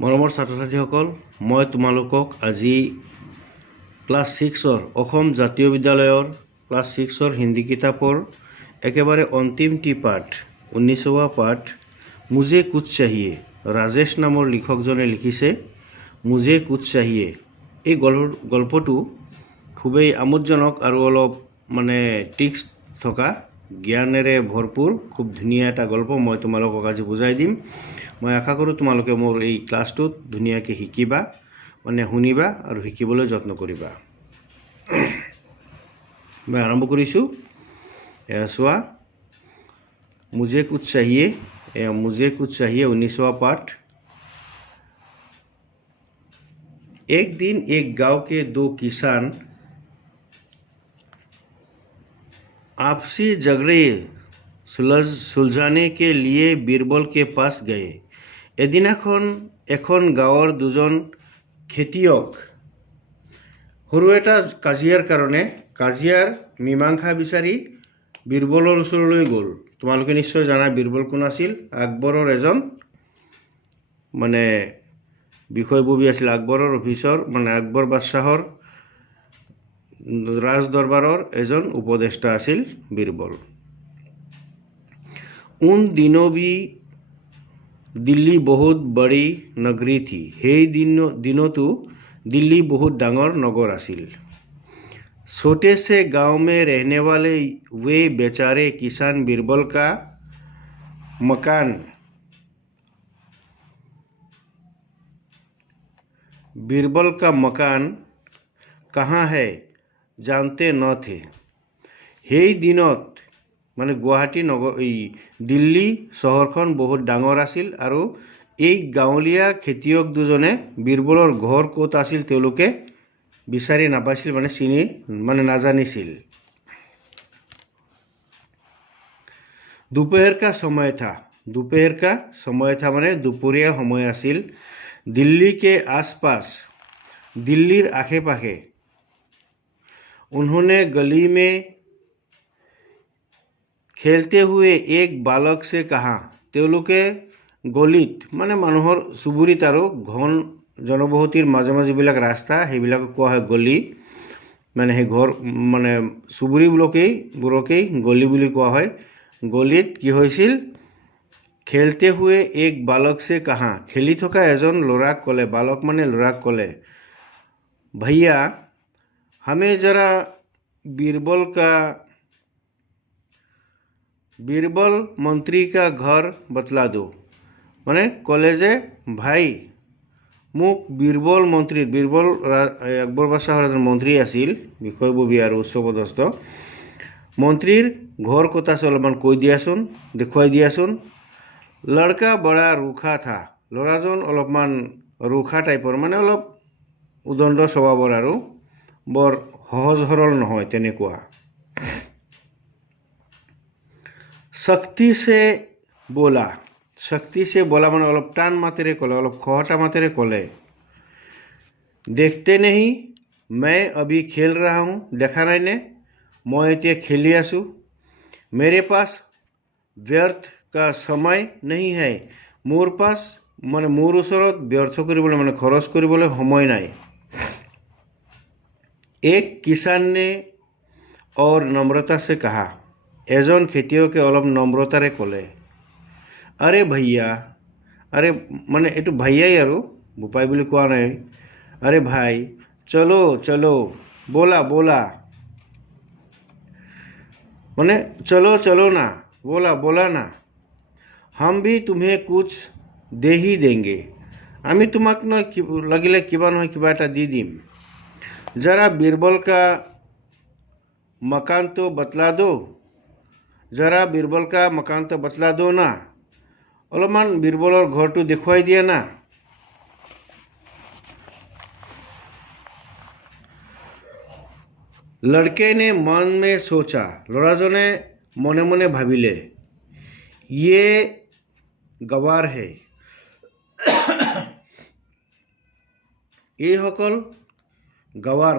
মৰমৰ ছাত্ৰ ছাত্ৰীসকল, মই তোমালোকক আজি ক্লাছ 6ৰ অসম জাতীয় বিদ্যালয়ৰ ক্লাছ 6ৰ হিন্দী কিতাপৰ একেবাৰে অন্তিমটি পাঠ 19वा পাঠ মুঝে কুছ চাহিয়ে ৰাজেশ নামৰ লিখকজনে লিখিছে। মুঝে কুছ চাহিয়ে এই গল্পটো খুবেই আমোদজনক আৰু অলপ টিক্স থকা জ্ঞানেৰে ভৰপূৰ খুব ধুনীয়া এটা গল্প। মই তোমালোকক আজি বুজাই দিম। মই আশা কৰোঁ তোমালোকে মোৰ এই ক্লাছটোত ধুনীয়াকৈ শিকিবা, শুনিবা আৰু শিকিবলৈ যত্ন কৰিবা। মই আৰম্ভ কৰিছোঁ। চোৱা, মুঝে কুছ চাহিয়ে, मुझे कुछ चाहिए 19वां पाठ। एक दिन एक गांव के दो किसान आपसी झगड़े सुलझाने के लिए बीरबल के पास गए। এদিনাখন এখন গাঁৱৰ দুজন খেতিয়ক সৰু এটা কাজিয়াৰ কাৰণে কাজিয়াৰ মীমাংসা বিচাৰি বীৰবলৰ ওচৰলৈ গ'ল। তোমালোকে নিশ্চয় জানা বীৰবল কোন আছিল? আকবৰৰ এজন বিষয়ববী আছিল। আকবৰৰ অফিচৰ আকবৰ বাদশ্বাহৰ ৰাজ দৰবাৰৰ এজন উপদেষ্টা আছিল বীৰবল। उन दिनों भी दिल्ली बहुत बड़ी नगरी थी। সেই दिनों तो दिल्ली बहुत डांगर नगर आसिल। छोटे से गांव में रहने वाले वे बेचारे किसान बीरबल का मकान कहाँ है जानते न थे। সেই দিনত গুৱাহাটী নগৰ দিল্লী চহৰখন বহুত ডাঙৰ আছিল আৰু এই গাঁৱলীয়া খেতিয়ক দুজনে বীৰবলৰ ঘৰ ক'ত আছিল তেওঁলোকে বিচাৰি নাপাইছিল, চিনি নাজানিছিল। दोपहर का समय था দুপৰীয়া সময় আছিল। दिल्ली के आसपास दिल्लीर आशे पाशे उन्होंने गली में खेलते हुए एक बालक से कहा। তেওঁলোকে গলিত মানুহৰ চুবুৰীত আৰু ঘন জনবসতিৰ মাজে মাজে যিবিলাক ৰাস্তা সেইবিলাকক কোৱা হয় গলি। সেই ঘৰ চুবুৰীবোৰকেই গলি বুলি কোৱা হয়। গলিত কি হৈছিল? খেলতে হুৱে এক বালক সে কাহা, খেলি থকা এজন ল'ৰাক ক'লে, বালক ল'ৰাক ক'লে, ভैया हमें जरा बीरबल मंत्री का घर बतला दो। ক'লে যে ভাই মোক বীৰবল আকবৰ বাদশ্বাহৰ এজন মন্ত্ৰী আছিল, বিষয়ববী আৰু উচ্চপদস্থ মন্ত্ৰীৰ ঘৰ ক'ত আছে অলপমান কৈ দিয়াচোন, দেখুৱাই দিয়াচোন। লড়কা বৰা ৰুখা থা, ল'ৰাজন অলপমান ৰুখা টাইপৰ, অলপ উদণ্ড স্বভাৱৰ আৰু বৰ সহজ সৰল নহয় তেনেকুৱা। শক্তি সে বোলা অলপ টান মাতেৰে ক'লে, অলপ খহটা মাতেৰে ক'লে, দেখতে নেহি मैं अभी खेल रहा हूँ, দেখা নাইনে মই এতিয়া খেলি আছোঁ। मेरे पास व्यर्थ का समय नहीं है, মোৰ ওচৰত ব্যৰ্থ কৰিবলৈ খৰচ কৰিবলৈ সময় নাই। एक किसान ने और नम्रता से कहा, এজন খেতিয়কে অলপ নম্ৰতাৰে ক'লে, আৰে ভैया, এইটো ভাইয়াই আৰু বোপাই বুলি কোৱা নাই। আৰে ভাই, চলো চলো, बोला चलो ना, बोला ना, हम भी तुम्हें कुछ दे ही देंगे, আমি তোমাক লাগিলে কিবা নহয় কিবা এটা দি দিম। जरा बीरबल का मकान तो बतला दो, ना, অলপমান বীৰবলৰ ঘৰটো দেখুৱাই দিয়া না। লড়কে নে মন মে সোচা, ল'ৰাজনে মনে মনে ভাবিলে, ইয়ে গৱাৰ হে, এইসকল গাঁৱৰ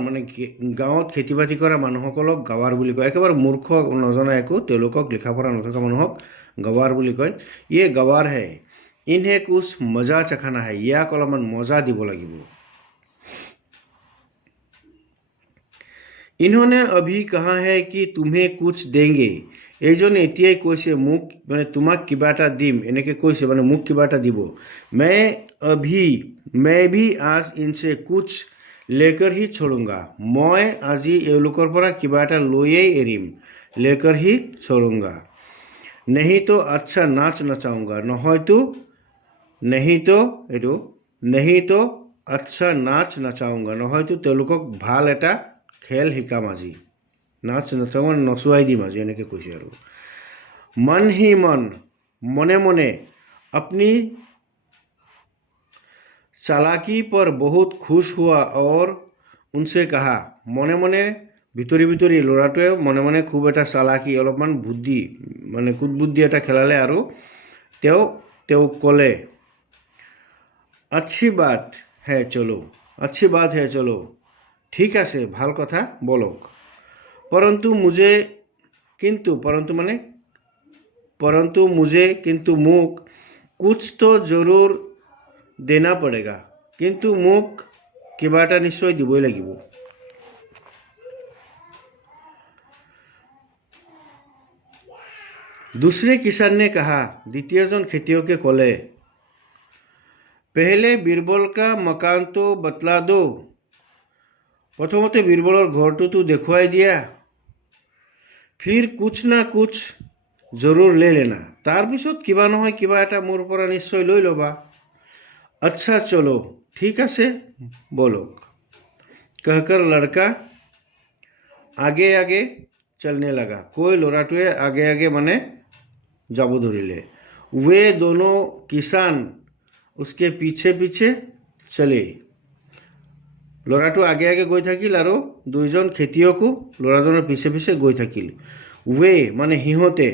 গাঁৱত খেতি বাতি কৰা মানুহসকলক গাঁৱৰ বুলি কয়। একেবাৰে মূৰ্খ নজনা একো, তেওঁলোকক লিখা পঢ়া নথকা মানুহক গাঁৱৰ বুলি কয়। ইয়ে গাঁৱৰ হে, इन्हें कुछ मजा चखाना है, ইয়াক অলপমান মজা দিব লাগিব। इन्होंने अभी कहा है कि तुम्हें कुछ देंगे। এইজনে এতিয়াই কৈছে মোক মানে তোমাক কিবা এটা দিম, এনেকৈ কৈছে মানে মোক কিবা এটা দিব। मैं भी आज इनसे कुछ लेकर ही छोड़ूंगा। মই আজি এওঁলোকৰ পৰা কিবা এটা লৈয়েই এৰিম। लेकर ही छोड़ूंगा। नहीं तो अच्छा नाच नचाऊंगा। नहीं तो अच्छा नाच नचाऊंगा। নহয়তো তেওঁলোকক ভাল এটা খেল শিকাম আজি। নাচ নচাওঁ নচুৱাই দিম আজি, এনেকৈ কৈছে আৰু। मन ही मन, মনে মনে अपनी चालाकी पर बहुत खुश हुआ और उनसे कहा। মনে মনে ভিতৰি ভিতৰি ল'ৰাটোৱে মনে মনে খুব এটা চালাকি অলপমান বুদ্ধি মানে কুটবুদ্ধি এটা খেলালে আৰু তেওঁ ক'লে अच्छी बात है चलो, ঠিক আছে ভাল কথা বলক। परंतु मुझे किंतु मुख कुछ तो जरूर देना पड़ेगा। किंतु मुख किबा এটা নিশ্চয় দিবই লাগিব। दूसरे किसान ने कहा, द्वितीयজন খেতিয়কে ক'লে, पहले बीरबल का मकान तो बतला दो। प्रथमते बीरबलर घरटुतो देखुवाई दिया। फिर कुछ ना कुछ जरूर ले लेना। तार पिছত किबा নহয় किबा এটা मोर পৰা निश्चय লৈ লবা। अच्छा चलो, ठीक আছে बोलोक। कहकर लड़का आगे आगे चलने लगा। कोई ল'ৰাটোৱে आगे आगे माने যাব ধৰিলে। वे दोनों किसान उसके पीछे पीछे चले। ল'ৰাটো আগে আগে গৈ থাকিল আৰু দুইজন খেতিয়কো ল'ৰাজনৰ পিছে পিছে গৈ থাকিল। वे माने সিহঁতে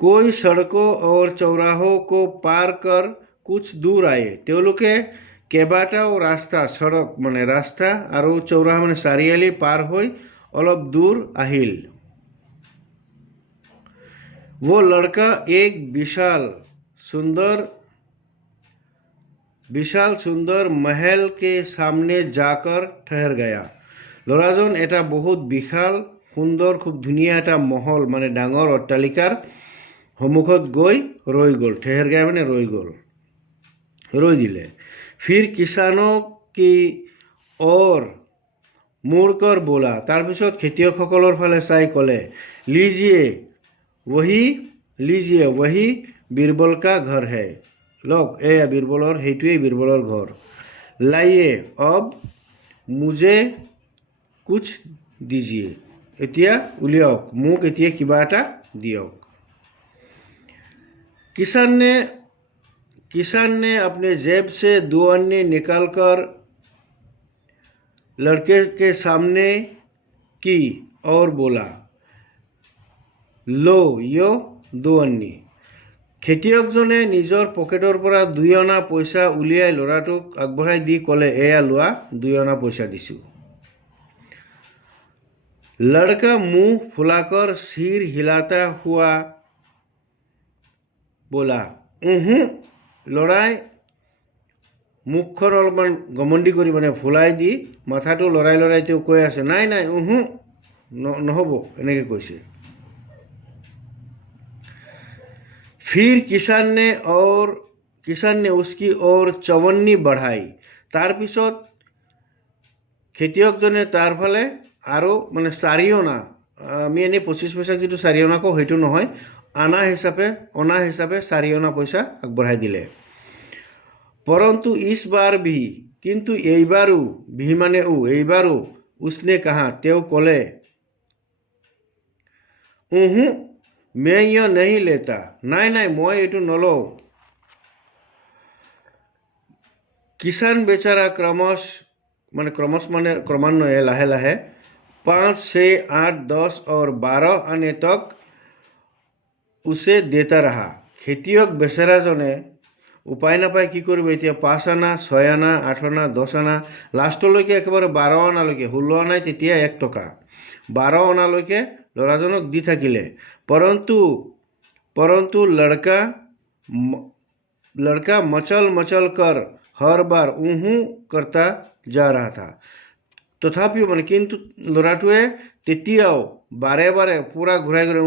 कोई सड़कों और चौराहों को पार कर कुछ दूर आए। তেওঁলোকে কেইবাটাও ৰাস্তা, সড়ক মানে ৰাস্তা আৰু চৌৰাহা মানে চাৰিআলি পাৰ হৈ অলপ দূৰ আহিল। वो लड़का एक विशाल सुंदर महल के सामने जाकर ठहर गया। ল'ৰাজন এটা বহুত বিশাল সুন্দৰ খুব ধুনীয়া এটা মহল মানে ডাঙৰ অট্টালিকাৰ সন্মুখত গৈ ৰৈ গ'ল। ठहर गया মানে ৰৈ দিলে। फिर किसानों की ओर मुड़कर बोला। তাৰপিছত খেতিয়কসকলৰ ফালে চাই ক'লে, लीजिए वही बीरबल का घर है। লওক এয়া বীৰবলৰ, সেইটোৱেই বীৰবলৰ ঘৰ। लाइए अब मुझे कुछ दीजिए। এতিয়া উলিয়াওক, মোক এতিয়া কিবা এটা দিয়ক। किसान ने अपने जेब से 2 अन्ने निकालकर लड़के के सामने की और बोला, लो यो 2 अन्नी। খেতিয়কজনে নিজৰ পকেটৰ পৰা 2 অনা পইচা উলিয়াই ল'ৰাটোক আগবঢ়াই দি ক'লে, এয়া লোৱা 2 অনা পইচা দিছোঁ। लड़का मुंह फुलाकर सिर हिलाता हुआ बोला, ল'ৰাই মুখখন অলপমান গমন্দি কৰি মানে ফুলাই দি মাথাটো লৰাই তেওঁ কৈ আছে, নাই নহ'ব, এনেকৈ কৈছে। फिर किसान ने उसकी ओर 54 बढ़ाई। তাৰপিছত খেতিয়কজনে তাৰ ফালে আৰু মানে 4 অনা, আমি এনেই 25 পইচাক যিটো 4 অনা কওঁ সেইটো নহয়, অনা হিচাপে 4 অনা পইচা আগবঢ়াই দিলে। परंतु इस बार भी, किंतु এইবাৰো, भी माने এইবাৰো उसने कहा, তেওঁ ক'লে, मैं ये नहीं लेता। নাই মই এইটো নলওঁ। किसान बेचारा क्रमान्वये लाहे लाहे 5, 6, 8, 10 और 12 आने तक उसे देता रहा। খেতিয়ক বেচাৰাজনে উপায় নাপায় কি কৰিব এতিয়া 5 আনা, 6 আনা, 8 আনা, 10 আনা, লাষ্টলৈকে একেবাৰে 12 আনালৈকে, 16 আনাই তেতিয়া 1 টকা, 12 আনালৈকে ল'ৰাজনক দি থাকিলে। परंतु परंतु लड़का मचल मचल कर हर बार ऊहू करता जा रहा था। तथापि মানে কিন্তু ল'ৰাটোৱে তেতিয়াও বাৰে বাৰে পুৰা ঘূৰাই ঘূৰাই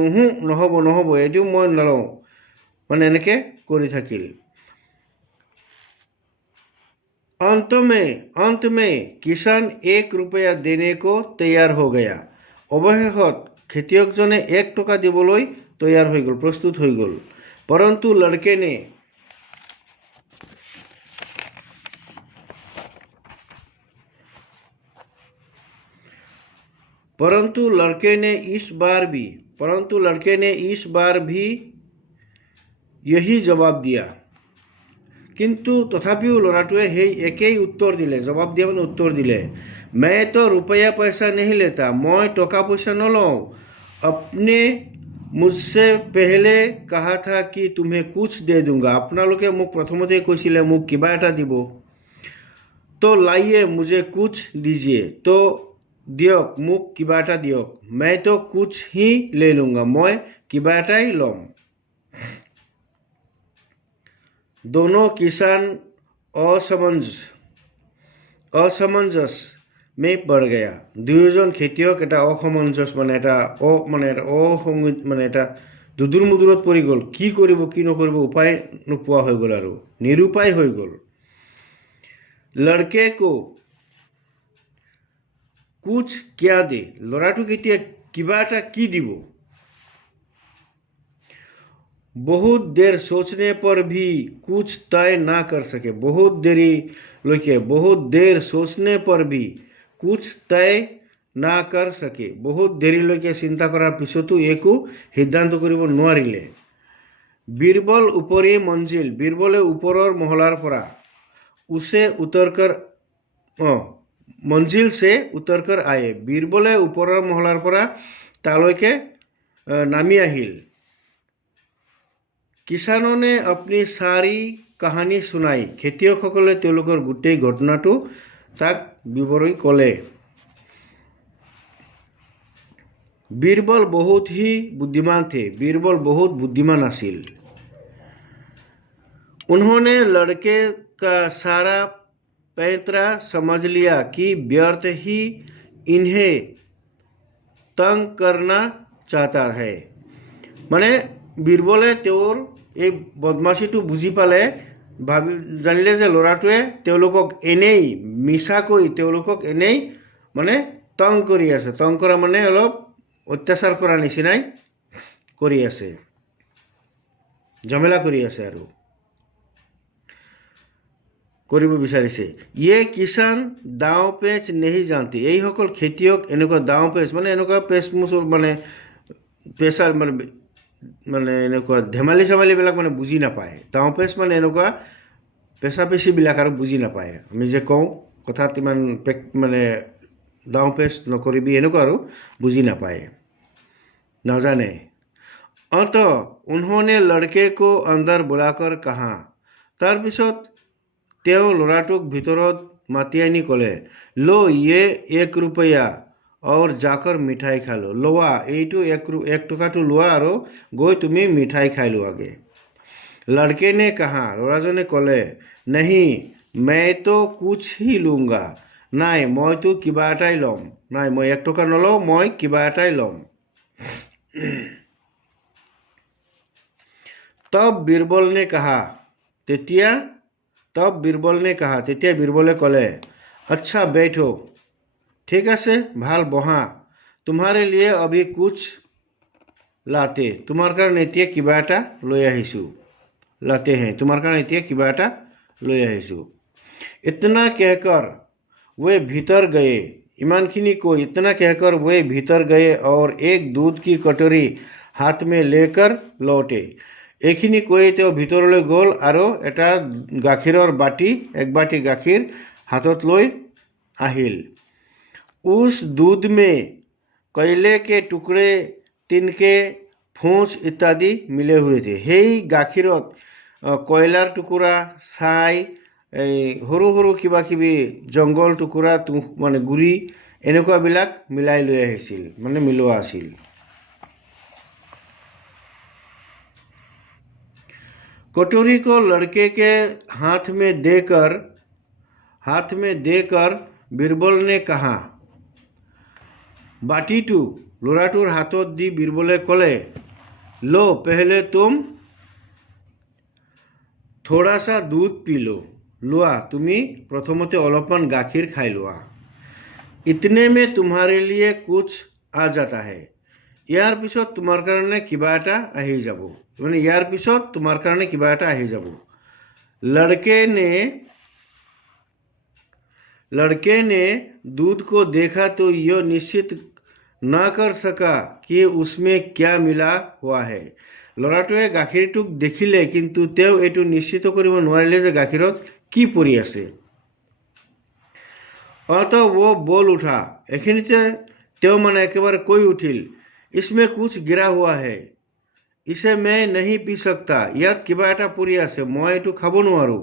নহ'ব নহ'ব এইটো মই নলওঁ মানে এনেকৈ কৰি থাকিল। अंत में किसान 1 रुपया देने को तैयार हो गया। অৱশেষত খেতিয়কজনে 1 টকা দিবলৈ তৈয়াৰ হৈ গ'ল, প্ৰস্তুত হৈ গ'ল। परंतु लड़के ने इस बार भी यही जवाब दिया। किंतु तथापिও ল'ৰাটোৱে সেই একেই উত্তৰ দিলে, জবাব দিয়া মানে উত্তৰ দিলে। मैं तो रुपया पैसा नहीं लेता, मैं टका पैसा नलौं। अपने मुझसे पहले कहा था कि तुम्हें कुछ दे दूंगा। আপোনালোকে মোক প্ৰথমতে কৈছিলে মোক কিবা এটা দিব। तो लाइए मुझे कुछ दीजिए, तो দিয়ক মোক কিবা এটা দিয়ক। मैं तो कुछ ही ले लूंगा, মই কিবা এটাই ল'ম। दोनों किसान असमंजस में पड़ गया। দুয়োজন খেতিয়ক এটা অসমঞ্জস মানে এটা অসংগত মানে এটা দুদুৰ মুদুৰত পৰি গ'ল। কি কৰিব কি নকৰিব উপায় নোপোৱা হৈ গ'ল আৰু নিৰুপায় হৈ গ'ল। লড়কে কো कुछ क्या दे, ল'ৰাটোক এতিয়া কিবা এটা কি দিব। बहुत देर सोचने पर भी कुछ तय ना कर सके। बहुत देर सोचने पर भी कुछ तय ना कर सके। बहुत দেৰিলৈকে চিন্তা কৰাৰ পিছতো একো সিদ্ধান্ত কৰিব নোৱাৰিলে। बीरबल ऊपरी मंजिल, बीरबले ऊपৰৰ মহলাৰ পৰা मंजिल से उतरकर आए। बीरबले ऊपৰৰ মহলাৰ পৰা তালৈকে নামি আহিল। किसानों ने अपनी सारी कहानी सुनाई। খেতিয়কসকলে তেওঁলোকৰ গোটেই ঘটনাটো তাক বিৱৰি ক'লে। बीरबल बहुत ही बुद्धिमान थे, बीरबल बहुत बुद्धिमान आसिल। उन्होंने लड़के का सारा पैंतरा समझ लिया कि व्यर्थ ही इन्हें तंग करना चाहता है। মানে বীৰবলে তেওঁৰ এই বদমাছিটো বুজি পালে, জানিলে যে ল'ৰাটোৱে তেওঁলোকক এনেই মিছাকৈ তেওঁলোকক এনেই মানে তং কৰি আছে। তং কৰা মানে অলপ অত্যাচাৰ কৰা নিচিনাই কৰি আছে, ঝামেলা কৰি আছে আৰু কৰিব বিচাৰিছে। ये किसान दाव पेच नहीं जानते। এইসকল খেতিয়ক এনেকুৱা দাও পেচ মানে এনেকুৱা পেচ মুচৰ মানে পেচা মানে এনেকুৱা ধেমালি চেমালিবিলাক মানে বুজি নাপায়। দাও পেচ মানে এনেকুৱা পেচা পেচিবিলাক আৰু বুজি নাপায়। আমি যে কওঁ কথাত ইমান মানে দাও পেচ নকৰিবি এনেকুৱা আৰু বুজি নাপায়, নাজানে। उन्होंने लड़के को अंदर बुलाकर कहा। তাৰপিছত তেওঁ ল'ৰাটোক ভিতৰত মাতি আনি ক'লে, लो ये 1 रुपया और जाकर मिठाई खा लो। লোৱা এইটো 1 টকাটো লোৱা আৰু গৈ তুমি মিঠাই খাই লোৱাগে। लड़के ने कहा, ল'ৰাজনে ক'লে, नहीं मैं तो कुछ ही लूंगा। নাই মইতো কিবা এটাই ল'ম। নাই মই 1 টকা নলওঁ, মই কিবা এটাই ল'ম। तब बीरबल ने कहा, তেতিয়া बीरबले ক'লে, अच्छा बैठो, ঠিক আছে ভাল বহা, तुम्हारे लिए अभी कुछ लाते, তোমাৰ কাৰণে এতিয়া কিবা এটা লৈ আহিছোঁ। लाते हैं, তোমাৰ কাৰণে এতিয়া কিবা এটা লৈ আহিছোঁ। इतना कहकर वे भीतर गए। इमानखिनि কৈ इतना कहकर वे भीतर गए और एक दूध की कटोरी हाथ में लेकर लौटे। এইখিনি কৈ তেওঁ ভিতৰলৈ গ'ল আৰু এটা গাখীৰৰ বাটি, এক বাটি গাখীৰ হাতত লৈ আহিল। उस दूध में कोयले के टुकड़े, तिनके, फूंस इत्यादि मिले हुए थे। সেই গাখীৰত কয়লাৰ টুকুৰা, ছাই, এই সৰু সৰু কিবা কিবি জংঘল টুকুৰা মানে গুৰি এনেকুৱাবিলাক মিলাই লৈ আহিছিল, মানে মিলোৱা আছিল। कटोरी को लड़के के हाथ में देकर बीरबल ने कहा। बाटीटू लड़ाटोर हाथत दी बीरबले कले, लो पहले तुम थोड़ा सा दूध पी लो। लोआ तुमी प्रथमते अलपमान गाखीर खाई लोआ, इतने में तुम्हारे लिए कुछ आ जाता है। यार पिछत तुम्हार कारणे किबा एटा आহি যাব, माने यार पिछत तुम्हार कारणे किबा एटा आহি যাব। लड़के ने दूध को देखा तो यह निश्चित ना कर सका कि उसमें क्या मिला हुआ है। लड़ाटोए गाखीरटुक देखिले किन्तु तेও एटु निश्चित करिब नोवारिले जे गाखीरत की परि आछे। अतः वो बोल उठा, एखिनिते तेও माने एकेबारे कई उठिल, इसमें कुछ गिरा हुआ है, इसे मैं नहीं पी सकता, यात किबा एटा परि आछे, मैं एटु खाबो नोवारो,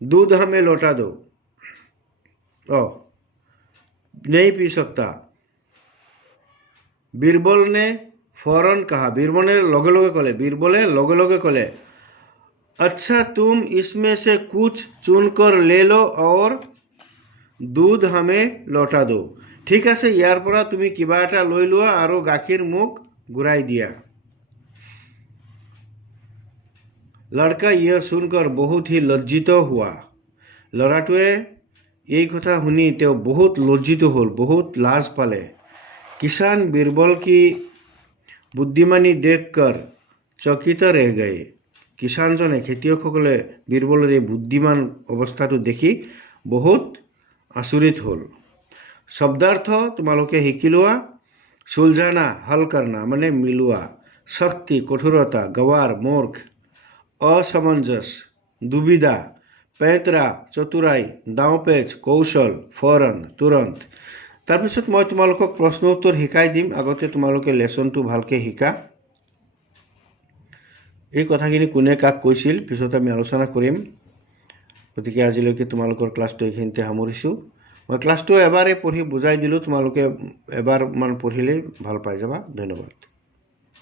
दूध हमें लौटा दो। नहीं पी सकता। बीरबल ने फौरन कहा, बीरबले लगे लगे कले, अच्छा तुम इसमें से कुछ चुनकर ले लो और दूध हमें लौटा दो। ठीक है, यार परा तुमी किबा एटा लई लोआ और गाखीर मुख घुराई दिया। लड़का यह सुनकर बहुत ही लज्जित हुआ। लड़ाटोए ये कथा शुनी तेও बहुत लज्जित हल, बहुत लाज पाले। किसान बीरबल की बुद्धिमानी देखकर चकित रह गए। किसान जने खेतियकসকলে बीरबलर এই बुद्धिमान अवस्थाটো देखी बहुत आचरित हल। शब्दार्थ तुम्हारे शिकी लोआ। सुलझाना हल करना माने मिलोआ, शक्ति कठोरता, गवार मूर्ख, असमंजस दुविधा, पैंतरा चतुराई, दावपेच कौशल, फौरन तुरंत। तारपिছত मैं तुम्हालोকক प्रश्न उत्तर शिकाई दिम, आगते तुम्हालोके लेसनटो भालके शिका। এই কথাখিনি কোনে কাক কৈছিল পিছত আমি আলোচনা কৰিম। গতিকে আজিলৈকে তোমালোকৰ ক্লাছটো এইখিনিতে সামৰিছোঁ। মই ক্লাছটো এবাৰে পঢ়ি বুজাই দিলোঁ, তোমালোকে এবাৰমান পঢ়িলেই ভাল পাই যাবা। ধন্যবাদ।